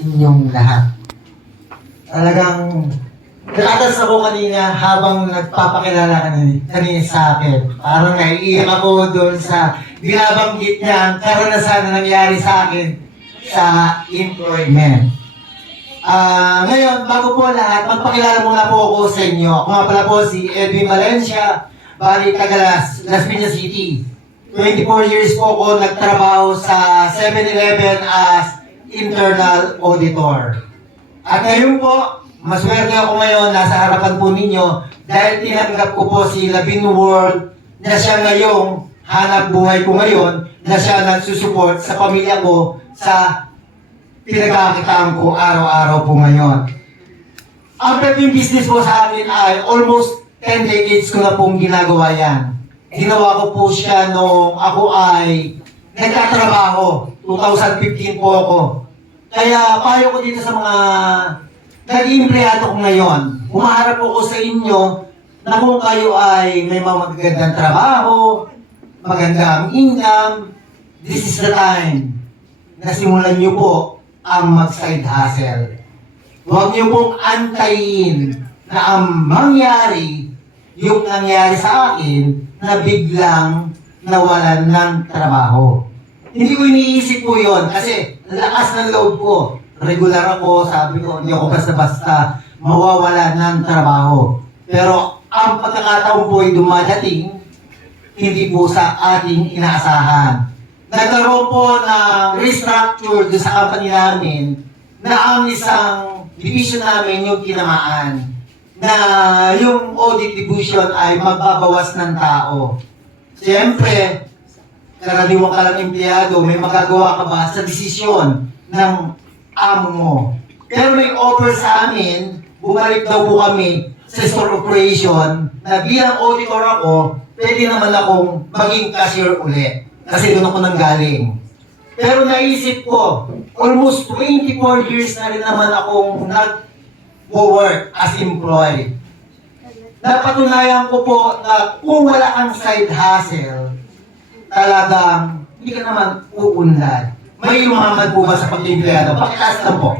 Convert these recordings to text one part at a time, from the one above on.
inyong lahat. Talagang nakatas ako kanina habang nagpapakilala kanina sa akin. Parang naiiyak ako doon sa binabanggit niya ang karanasan na nangyari sa akin sa employment. Ngayon, bago po lahat, magpakilala muna po ako sa inyo. Ako nga pala po si Edwin Valencia, bali taga Las Piñas City. 24 years po ako nagtrabaho sa 7-Eleven as internal auditor. At ngayon po, maswerte ako ngayon, nasa harapan po ninyo dahil tinanggap ko po si Labin World na siya ngayong hanap buhay ko ngayon, na siya nagsusupport sa pamilya ko sa pinagkakitaan ko araw-araw po ngayon. Ang pwedeng business po sa akin ay almost 10 decades ko na pong ginagawa yan. Ginawa ko po siya nung ako ay nagtatrabaho. 2015 po ako. Kaya payo ko dito sa mga nag-iimpleyado ko ngayon. Humaharap po ko sa inyo na kung kayo ay may mga magagandang trabaho, magandang income, this is the time na simulan niyo po ang mag-side hustle. Huwag niyo pong antayin na ang mangyari, yung nangyari sa akin, na biglang nawalan ng trabaho. Hindi ko iniisip po yun kasi lakas ng loob ko. Regular ako, sabi ko, hindi ako basta-basta mawawala ng trabaho. Pero ang pagkakataon po ay dumadating, hindi po sa ating inaasahan. Nagkaroon po ng restructure sa company namin na ang isang division namin yung tinamaan na yung audit division ay magbabawas ng tao. Siyempre, karaniwang ka lang empleyado, may magagawa ka ba sa desisyon ng amo mo? Pero may offer sa amin, bumalik daw po kami sa store operation na bilang auditor ako, pwede naman akong maging cashier ulit. Kasi doon ako nanggaling. Pero naisip ko, almost 24 years na rin naman akong nag-work as employee. Napatunayan ko po na kung wala kang side hustle, talagang hindi ka naman uunlad. May lumaman po ba sa pag-empleyado? Pakitaas lang po.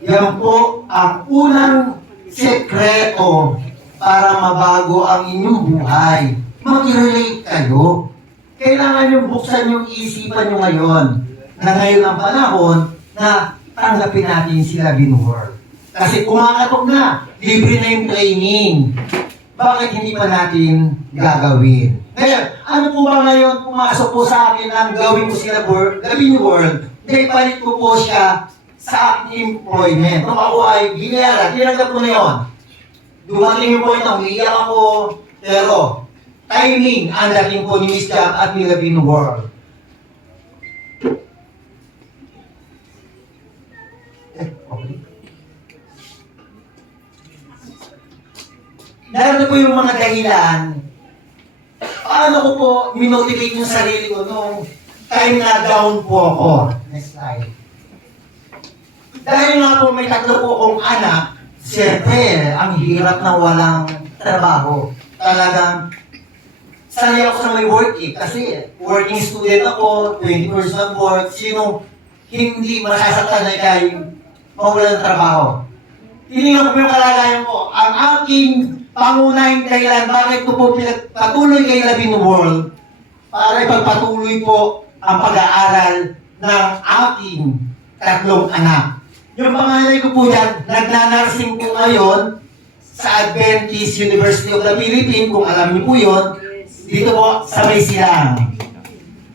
Yan po ang unang sekreto para mabago ang inyong buhay. Mag-relate kayo. Kailangan nyo buksan yung isipan nyo ngayon na ngayon ang panahon na tanggapin natin sila Binworld. Kasi kumakatok na, libre na yung training. Bakit hindi pa natin gagawin? Ngayon, ano po ba ngayon pumasok po sa akin ang gawin ko sila Binworld? Dahil palit ko po siya sa employment. Kung ako ay binayaran, tinanggap ko na yun. Dumating yung point na umiiyak ako, pero timing ang dating po ni Miss Jam at ni Labin World. Okay. Dahil po yung mga dahilan, paano ko po minotivate yung sarili ko nung time na down po ako. Next slide. Dahil nga po may 3 po akong anak, siyempre, ang hirap na walang trabaho. Talagang sanay ako sa may work eh. Kasi working student ako, 20 hours ng work. Sino hindi masasaktan na kayo mawalan ng trabaho? Tinignan ko yung kalagayan ko. Ang aking pangunahing dahilan, bakit ko po pinagpatuloy kay Labin World para ipagpatuloy po ang pag-aaral ng aking 3 anak. Yung panganay ko po yan, nagna-nursing po ngayon sa Adventist University of the Philippines, kung alam niyo po yun, dito po sa May Silang.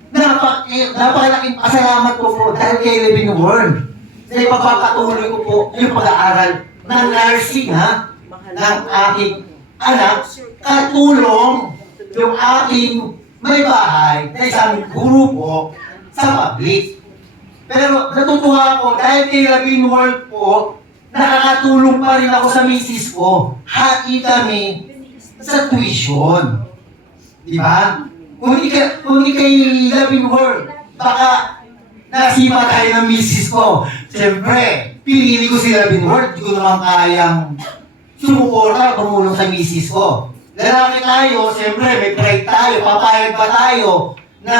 Napakalaking pasalamat ko po dahil kay Labin World. Dahil pagpapatuloy ko po yung pag-aaral ng nursing ng aking anak, katulong yung aking may bahay na isang guru po sa public. Pero natutuwa ako dahil kay Labin World po, nakakatulong pa rin ako sa misis ko. Hati kami sa tuition. Di ba? Kung hindi kay Labin World, baka nasipa tayo ng misis ko. Siyempre, pinili ko si Labin World, hindi ko naman kayang sumuporta, tumulong sa misis ko. Lalaki tayo, siyempre, may pride tayo, papayag pa tayo na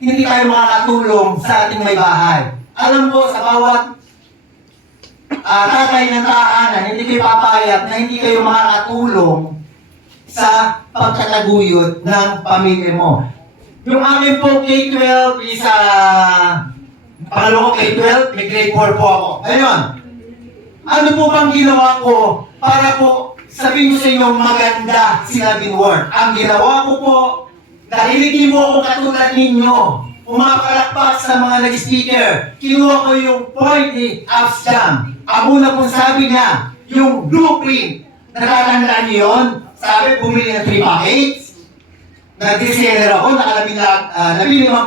hindi tayo makakatulong sa ating may bahay. alam ko sa bawat tatay ng tahanan, hindi kayo papayag na hindi kayo makakatulong sa pagtataguyod ng pamilya mo. Yung amin po K-12 is pangalawa ko K-12, may grade 4 po ako. Ayun, ano po bang ginawa ko para po sabihin ko sa inyo maganda sinabing word? Ang ginawa ko po, narinig mo ako katulad ninyo, pumapalakpak sa mga nag-speaker. Kinuha ko yung point ni Absjam. Ang una pong sabi niya, yung blueprint. Natatandaan niyo yun? Sabi, bumili ng 3 packets. Nag-reseller ako, nabili naman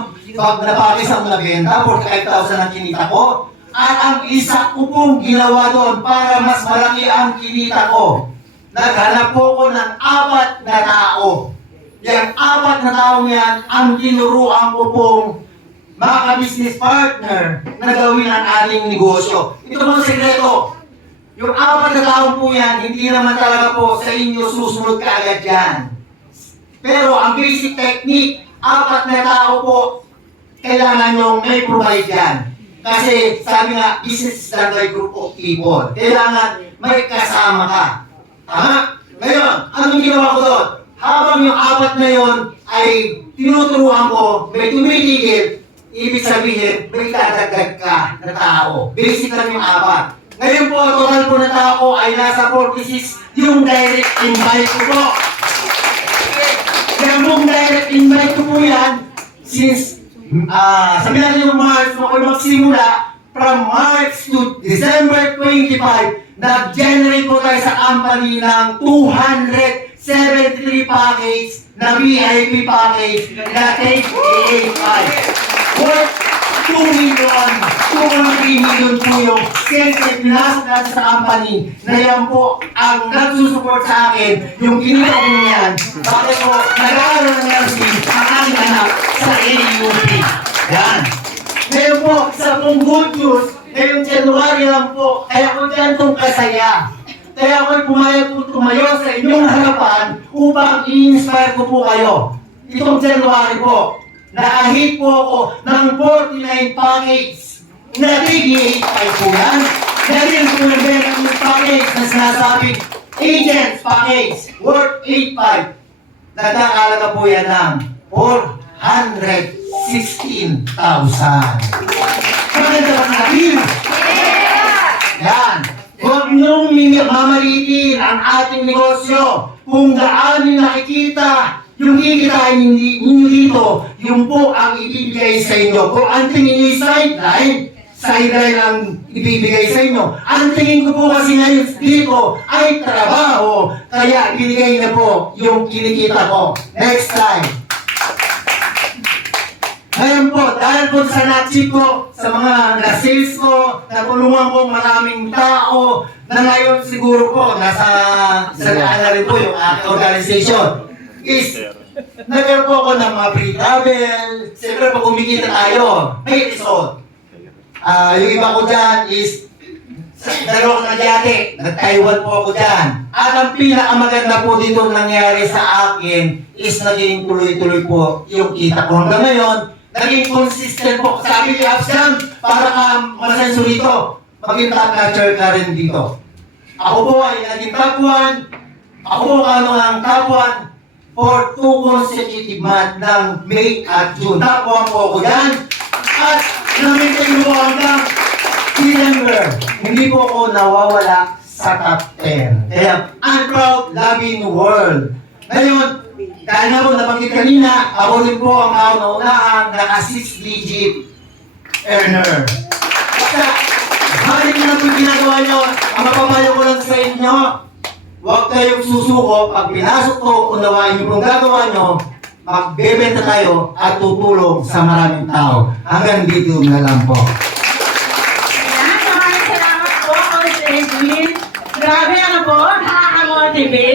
na packets ang nabenta, 45,000 ang kinita ko. At ang isa ko pong ginawa doon para mas malaki ang kinita ko. Naghanap po ko ng 4 na tao. Yang 4 na taong yan, ang tinuruan ko pong mga ka-business partner na gawin ang ating negosyo. Ito po ang sekreto. Yung 4 na taong po yan, hindi naman talaga po sa inyo susunod ka agad yan. Pero ang basic technique, 4 na tao po, kailangan nyo may provide yan. Kasi sabi nga, business is done by group of people. Kailangan may kasama ka. Tama? Ngayon, anong ginawa ko doon? Habang yung 4 na yon ay tinuturuan ko, may tumitigil, ibig sabihin, may dadagdag ka na tao. Basic lang yung 4. Ngayon po, total po na tao ko ay nasa 46, yung direct invite ko po. Kaya mong direct invite ko po yan, since sabi natin yung March, ako magsimula, from March to December 25, nag-generate po tayo sa company ng 273 package na VIP package na take 85. Worth 2 million, 2.3 million po yung sales and finance natin sa company na yan po ang nagsusupport sa akin, yung kinita ko niyan. Bakit po, nag-aaral ng nursing ang aking anak sa AUP. Yan. Ngayon po, sa pong good news, ngayong January lang po, kaya ko dyan itong kasaya. Kaya ako'y pumayag po tumayo sa inyong harapan upang i-inspire ko po kayo. Itong January po, nakahit po ako ng 49 package na big 85 po yan. Dahil po nabenta ng package na sinasabing agents package worth 85. Nagkakalaga po yan ng 416,000. Maganda ba natin? Yan. Huwag niyong mamalitin ang ating negosyo. Kung gaano nakikita yung kikitain ninyo dito, yung po ang ibibigay sa inyo. Kung ang tingin nyo yung sideline ang ibibigay sa inyo. Ang tingin ko po kasi ngayon dito ay trabaho, kaya ibigay na po yung kinikita ko. Next slide. Ngayon po, dahil po sa na-achieve ko, sa mga na-sales ko, natulungan ko maraming tao, na ngayon siguro po, nasa na rin po yung aking organization, is nagkaroon po ako ng mga free travel, siyempre pag kumikita tayo, may resort. Yung iba ko dyan is, dalawang nagyate, nag-Taiwan po ako dyan. At ang pinakamaganda po dito nangyari sa akin is naging tuloy-tuloy po yung kita ko hanggang ngayon. Naging consistent po. Sabi ni Absjam, para ka masenso dito, maging top catcher ka rin dito. Ako po ay naging top 1. Ako po ang top 1 for 2 consecutive months ng May at June. Top 1 po ako dyan. At namitin ko hanggang December. Hindi po ako nawawala sa top 10. Kaya, I'm proud, loving world. Ngayon, dahil na po nabanggit kanina, ako rin po ang kauna-unahang naka 6-digit earner. Basta, balik na po yung ginagawa nyo, ang mapapayo ko lang sa inyo, huwag kayong susuko. Pag pinasok to, unawain nyo kung gagawa nyo, magbebenta tayo at tutulong sa maraming tao. Hanggang dito na lang po. Maraming salamat po, Coach Edwin. Grabe ano po, nakaka-motivate.